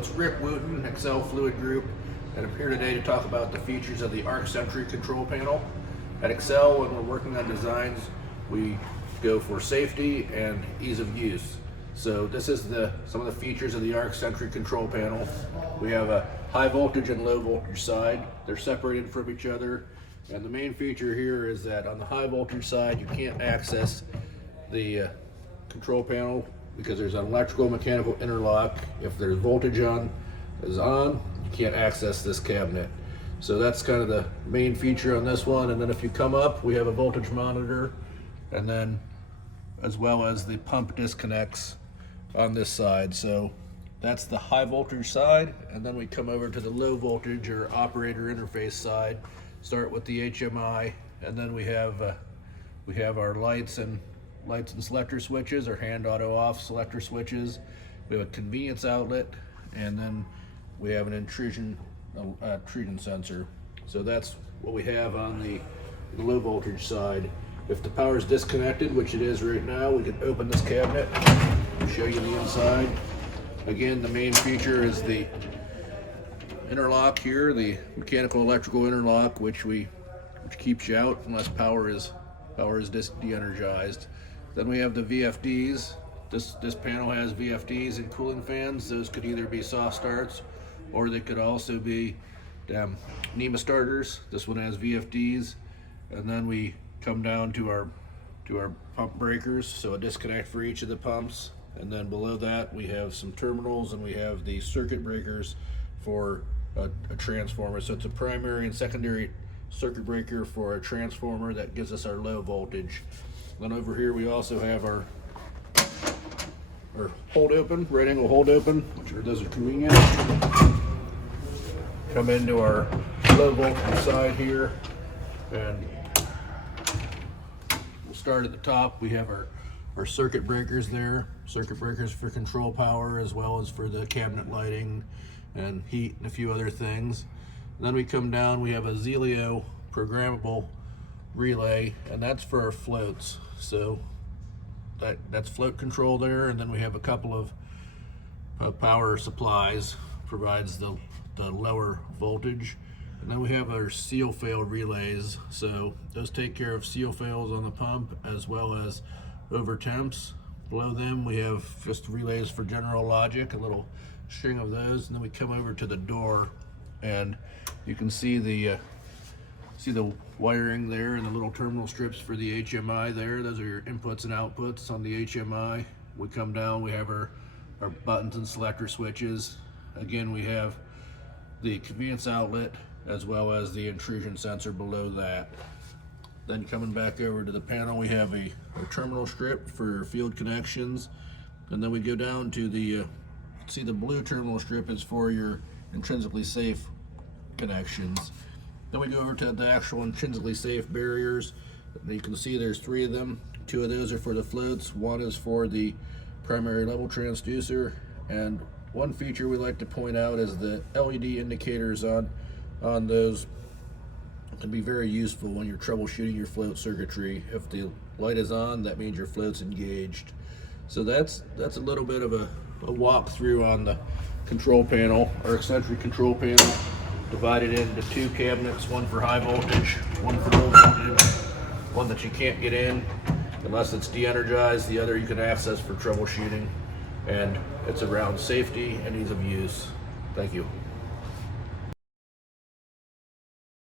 it's Rick Wooten, Excel Fluid Group, and I'm here today to talk about the features of the ArcSentry control panel. At Excel, when we're working on designs, we go for safety and ease of use. So this is some of the features of the ArcSentry control panel. We have a high voltage and low voltage side. They're separated from each other. And the main feature here is that on the high voltage side, you can't access the control panel because there's an electrical mechanical interlock. If there's voltage is on, you can't access this cabinet. So that's kind of the main feature on this one. And then if you come up, we have a voltage monitor, and then as well as the pump disconnects on this side. So that's the high voltage side, and then we come over to the low voltage or operator interface side. Start with the HMI, and then we have our lights and selector switches, or hand auto off selector switches. We have a convenience outlet, and then we have an intrusion sensor. So that's what we have on the low voltage side. If the power is disconnected, which it is right now, we can open this cabinet and show you the inside. Again, the main feature is the interlock here, the mechanical electrical interlock, which keeps you out unless power is de-energized. Then we have the VFDs. This panel has VFDs and cooling fans. Those could either be soft starts, or they could also be NEMA starters. This one has VFDs. And then we come down to our pump breakers, so a disconnect for each of the pumps. And then below that we have some terminals, and we have the circuit breakers for a transformer. So it's a primary and secondary circuit breaker for a transformer that gives us our low voltage. Then over here we also have our hold open, right angle hold open, those are convenient. Come into our low voltage side here, and we'll start at the top. We have our circuit breakers there, circuit breakers for control power as well as for the cabinet lighting and heat and a few other things. And then we come down, we have a Zelio programmable relay, and that's for our floats. So that's float control there. And then we have a couple of power supplies, provides the lower voltage. And then we have our seal fail relays. So those take care of seal fails on the pump as well as over temps. Below them we have just relays for general logic, a little string of those. And then we come over to the door, and you can see the wiring there and the little terminal strips for the HMI there. Those are your inputs and outputs on the HMI. We come down, we have our buttons and selector switches. Again, we have the convenience outlet as well as the intrusion sensor below that. Then coming back over to the panel, we have a terminal strip for field connections. And then we go down to the blue terminal strip is for your intrinsically safe connections. Then we go over to the actual intrinsically safe barriers. And you can see there's 3 of them. 2 of those are for the floats. 1 is for the primary level transducer. And one feature we like to point out is the LED indicators on those can be very useful when you're troubleshooting your float circuitry. If the light is on, that means your float's engaged. So that's a little bit of a walkthrough on the control panel, ArcSentry control panel, divided into 2 cabinets, one for high voltage, one for low voltage, one that you can't get in unless it's de-energized, the other you can access for troubleshooting, and it's around safety and ease of use. Thank you.